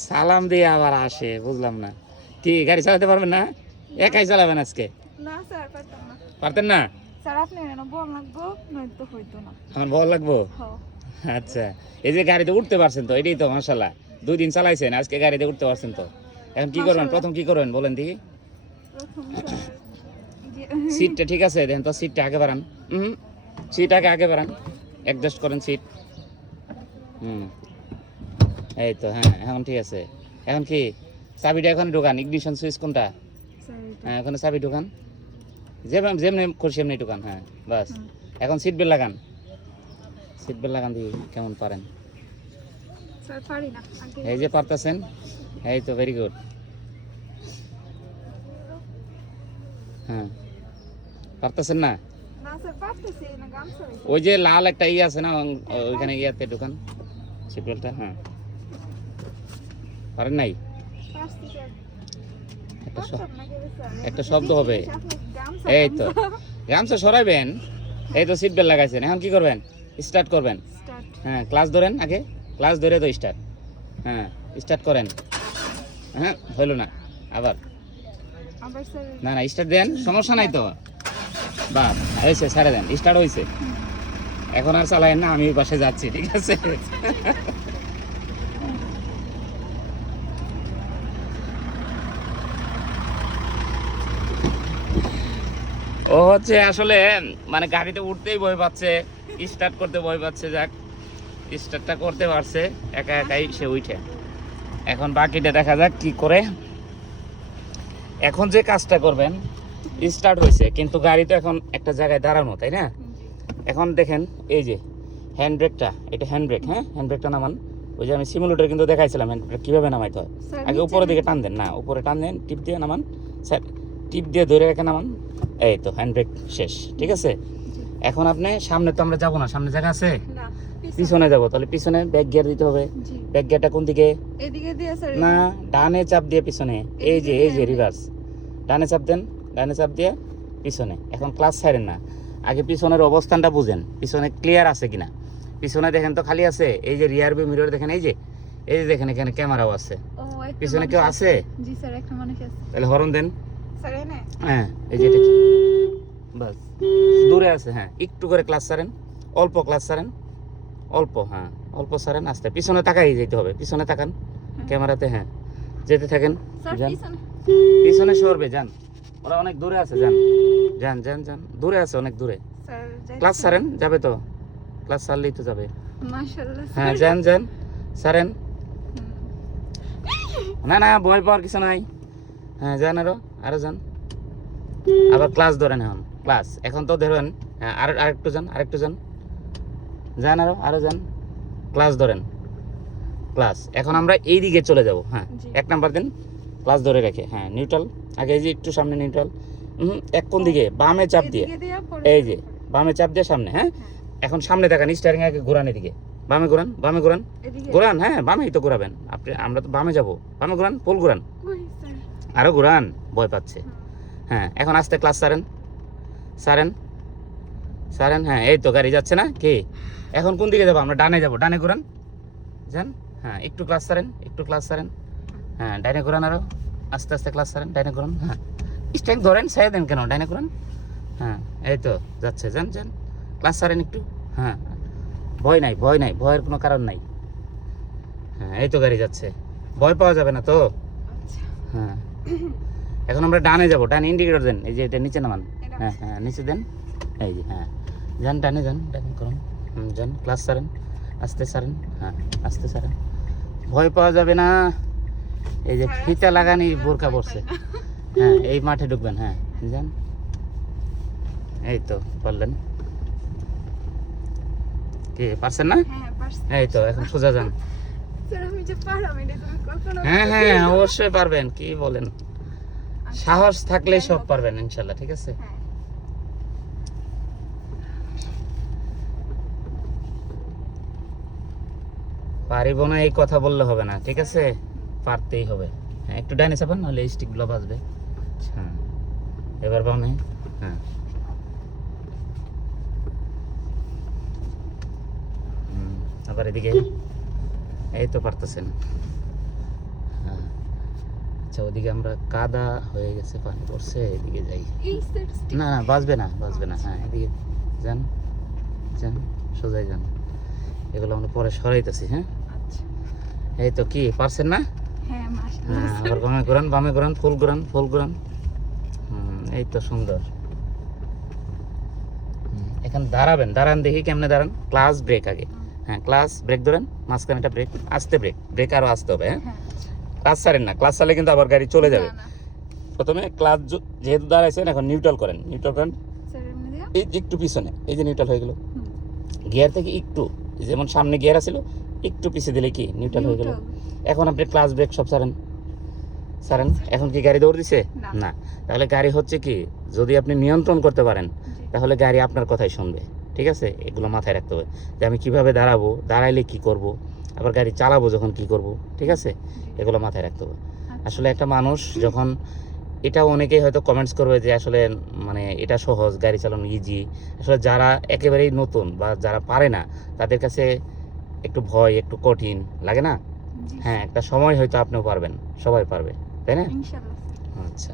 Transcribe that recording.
সালাম দিয়ে আবার আসে, বুঝলাম না। কি গাড়ি চালাতে পারবেন না? একাই চালাবেন আজকে? না স্যার, পারতাম না। পারতেন না? স্যার আপনি এনে বল লাগবো, নয়তো হইতো না। আমার ভয় লাগবো। হ্যাঁ। আচ্ছা, এই যে গাড়িতে উঠতে পারছেন তো, এটাই তো মাশাআল্লাহ। 2 দিন চালাইছেন, আজকে গাড়িতে উঠতে পারছেন তো। এখন কি করবেন? মাশাআল্লাহ। প্রথম কি করবেন বলেন দেখি? প্রথম স্যার সিটটা ঠিক আছে? দেখেন তো, সিটটা আগে বাড়ান। সিট আগে বাড়ান, অ্যাডজাস্ট করেন সিট। এই তো, হ্যাঁ এখন ঠিক আছে। এখন কি চাবিটা এখন ঢোকান, ইগনিশন সুইচ কোনটা? হ্যাঁ, ওখানে চাবি ঢোকান, যেমনি খুশি এমনি ঢোকান। হ্যাঁ বাস। এখন সিট বেল্ট লাগান, সিট বেল্ট লাগান দিই কেমন পারেন। স্যার পারি না। এই যে পারতেছেন, এই তো ভেরি গুড। হ্যাঁ, পারতেছেন না? না স্যার, পারতেছি না, গামছা হইছে। ওই যে লাল একটা ইয়ে আছে না, ওইখানে ইয়াতে ঢোকান সিট বেল্টটা। হ্যাঁ, পারেন নাই? পারছি স্যার। একটা পারতাম না কেন স্যার? একটা শব্দ হবে। আপনি গামছা এই তো, গামছা সরাইবেন। এই তো সিট বেল্ট লাগাইছেন, এখন কি করবেন? স্টার্ট করবেন। স্টার্ট। হ্যাঁ, ক্লাস ধরেন আগে, ক্লাস ধরে তো স্টার্ট। হ্যাঁ, স্টার্ট করেন। হ্যাঁ, হইলো না, আবার। আবার স্যার না না, স্টার্ট দেন, সমস্যা নাই তো। বাস হয়েছে, ছেড়ে দেন, স্টার্ট হয়েছে। এখন আর চালায়েন না, আমি পাশে যাচ্ছি, ঠিক আছে? ও হচ্ছে আসলে মানে গাড়িতে উঠতেই ভয় পাচ্ছে, স্টার্ট করতে ভয় পাচ্ছে। যাক, স্টার্টটা করতে পারছে, একা একাই সে উঠে। এখন বাকিটা দেখা যাক কি করে। এখন যে কাজটা করবেন, স্টার্ট হয়েছে কিন্তু গাড়ি তো এখন একটা জায়গায় দাঁড়ানো, তাই না? এখন দেখেন এই যে হ্যান্ড ব্রেকটা, এটা হ্যান্ড ব্রেক। হ্যাঁ, হ্যান্ড ব্রেকটা নামান। ওই যে আমি সিমুলেটর কিন্তু দেখাইছিলাম হ্যান্ড ব্রেক কীভাবে নামাইতে হয়। আগে উপরের দিকে টান দেন, না উপরে টান দেন, টিপ দিয়ে নামান। স্যার, টিপ দিয়ে ধরে রেখে নামান। এই তো হ্যান্ড ব্রেক শেষ, ঠিক আছে? এখন আপনি সামনে তো আমরা যাবো না, সামনে জায়গা আছে, না, পিছনে যাবো। তাহলে পিছনে ব্যাক গিয়ার দিতে হবে। জি। ব্যাক গিয়ারটা কোন দিকে? এদিকে দিয়ে স্যার। না, ডানে চাপ দিয়ে পিছনে। এই যে রিভার্স, ডানে চাপ দেন, ডানে চাপ দিয়ে পিছনে। এখন ক্লাস ছাড়েন না, আগে পিছনের অবস্থানটা বুঝেন, পিছনে ক্লিয়ার আছে কিনা। পিছনে দেখেন তো খালি আছে। এই যে রিয়ার ভিউ মিরর দেখেন, এই যে দেখেন এখানে ক্যামেরাও আছে। ও, একটা পিছনে মানুষ কেউ আছে? জি স্যার, একটা মানুষ আছে। তাহলে হরন দেন। স্যার এনে হ্যাঁ, এই যে এটা বাস, দূরে আছে। হ্যাঁ, একটু করে ক্লাস ছাড়েন, অল্প ক্লাস ছাড়েন, অল্প। হ্যাঁ, অল্প ছাড়েন, আস্তে। পিছনে তাকাই যেতে হবে, পিছনে তাকান ক্যামেরাতে। হ্যাঁ, যেতে থাকেন, স্যার যান। পিছনে। পিছনে সরবে, যান। ওরা অনেক দূরে আছে, যান যান যান যান, দূরে আছে অনেক দূরে। স্যার ক্লাস ছাড়েন, যাবে তো, ক্লাস ছাড়লেই তো যাবে। মাশাআল্লাহ। হ্যাঁ, যান যান, ছাড়েন। না না, ভয় পাওয়ার কিছু নাই। হ্যাঁ, যান, আরো যান। আবার ক্লাস ধরেন, এখন ক্লাস, এখন তো ধরেন। হ্যাঁ, আরেকটু যান, আরেকটু যান, যান, আরো যান। ক্লাস ধরেন, ক্লাস। এখন আমরা এই দিকে চলে যাব। হ্যাঁ, 1 নাম্বার দিন, ক্লাস ধরে রেখে। হ্যাঁ, নিউট্রাল, আগে এই যে একটু সামনে নিউট্রাল। এক কোন দিকে? বামে চাপ দিয়ে। এদিকে দিয়ে পরে এই যে বামে চাপ দিয়ে সামনে। হ্যাঁ, এখন সামনে তাকান, স্টিয়ারিং আগে ঘোরান এদিকে। বামে ঘোরান, বামে ঘোরান, এদিকে। ঘোরান। হ্যাঁ, বামেই তো ঘোরাবেন আপনি, আমরা তো বামে যাব। বামে ঘোরান, ফুল ঘোরান, ওই স্যার। আরো ঘোরান, ভয় পাচ্ছে। হ্যাঁ, এখন আস্তে ক্লাস ছাড়েন, ছাড়েন, ছাড়েন। হ্যাঁ, এই তো গাড়ি যাচ্ছে না কি? এখন কোন দিকে যাবো? আমরা ডানে যাবো, ডানে ঘোরান, যান। হ্যাঁ, একটু ক্লাস ছাড়েন, একটু ক্লাস ছাড়েন। হ্যাঁ, ডাইনে ঘোরান, আরো আস্তে আস্তে ক্লাস ছাড়েন, ডাইনে ঘোরান। হ্যাঁ, স্ট্যান্ড ধরেন, ছেড়ে দেন কেন? ডাইনে ঘোরান। হ্যাঁ, এই তো যাচ্ছে, যান যান, ক্লাস ছাড়েন একটু। হ্যাঁ, ভয় নাই, ভয় নাই, ভয়ের কোনো কারণ নাই। হ্যাঁ, এই তো গাড়ি যাচ্ছে, ভয় পাওয়া যাবে না তো। হ্যাঁ, এখন আমরা ডানে যাবো, ডানে ইন্ডিকেটর দেন। এই যে এটা নিচে নামান। হ্যাঁ হ্যাঁ, নিচে দেন। এই যে, হ্যাঁ, যান, ডানে যান, ডানে করুন। যান, ক্লাস ছাড়েন, আস্তে ছাড়েন। হ্যাঁ, আস্তে ছাড়েন, ভয় পাওয়া যাবে না। এই যে ফিতা লাগানি বোরকা পড়ছে। হ্যাঁ, এই মাঠে ঢুকবেন। হ্যাঁ, যান, এই তো পারলেন। কি পারছেন না? হ্যাঁ, পারছি। এই তো, এখন সোজা যান। স্যার আমি যে পারলাম, এটা তুমি কল্পনা হ্যাঁ হ্যাঁ, অবশ্যই পারবেন, কি বলেন। সাহস থাকলে সব পারবেন ইনশাল্লাহ, ঠিক আছে? হ্যাঁ। পারিব না এই কথা বললে হবে না, ঠিক আছে? পারতেই হবে। হ্যাঁ, একটু ডাইনে চাপান, নাহলে স্টিক গুলো বাজবে। হ্যাঁ, এবার বামে। হ্যাঁ, আবার এদিকে। এই তো পারতেছেন। আচ্ছা ওদিকে আমরা কাদা হয়ে গেছে, পানি পড়ছে, এদিকে যাই। এই সাইড না না বাঁচবে না, বাঁচবে না। হ্যাঁ এদিকে যান, যান, সোজাই যান। এগুলো আমরা পরে সরাইতেছি। হ্যাঁ আচ্ছা এই তো, কি পারছেন না? হ্যাঁ মাশাআল্লাহ হ্যাঁ আবার বামে ঘুরান, বামে ঘুরান, ফুল ঘুরান, ফুল ঘুরান। এই তো সুন্দর। এখন দাঁড়াবেন, দাঁড়ান দেখি কেমনে দাঁড়ান। ক্লাস ব্রেক আগে, হ্যাঁ ক্লাস ব্রেক ধরেন, মাঝখানে একটা ব্রেক, আস্তে ব্রেক, ব্রেক আরও আসতে হবে। হ্যাঁ হ্যাঁ ক্লাস ছাড়েন না, ক্লাস ছাড়লে কিন্তু আবার গাড়ি চলে যাবে। না, না, প্রথমে ক্লাস যেহেতু দাঁড়াইছেন, এখন নিউট্রাল করেন, নিউট্রাল করেন। স্যার এমনি দিয়া এই যে একটু পিছনে, এই যে নিউট্রাল হয়ে গেল। হুম, গিয়ার থেকে একটু, যেমন সামনে গিয়ার আছিল, একটু পিছিয়ে দিলে কি নিউট্রাল হয়ে গেল। neutral। এখন আপনি ক্লাস ব্রেক সব ছাড়েন, ছাড়েন। এখন কি গাড়ি দৌড় দিছে? না। না। তাহলে গাড়ি হচ্ছে কি, যদি আপনি নিয়ন্ত্রণ করতে পারেন জি, তাহলে গাড়ি আপনার কথাই শুনবে। ঠিক আছে, এগুলো মাথায় রাখতে হবে যে আমি কিভাবে দাঁড়াবো, দাঁড়াইলে কি করব, আবার গাড়ি চালাবো যখন কি করব। ঠিক আছে, জি। এগুলো মাথায় রাখতে হবে। আচ্ছা। আসলে একটা মানুষ যখন, এটা অনেকেই হয়তো কমেন্টস করবে যে আসলে মানে এটা সহজ, গাড়ি চালানো ইজি। আসলে যারা একেবারেই নতুন বা যারা পারে না, তাদের কাছে একটু ভয়, একটু কঠিন লাগে না? জি, হ্যাঁ একটা সময় হয়তো আপনিও পারবেন, সবাই পারবে, তাই না? ইনশাআল্লাহ স্যার। আচ্ছা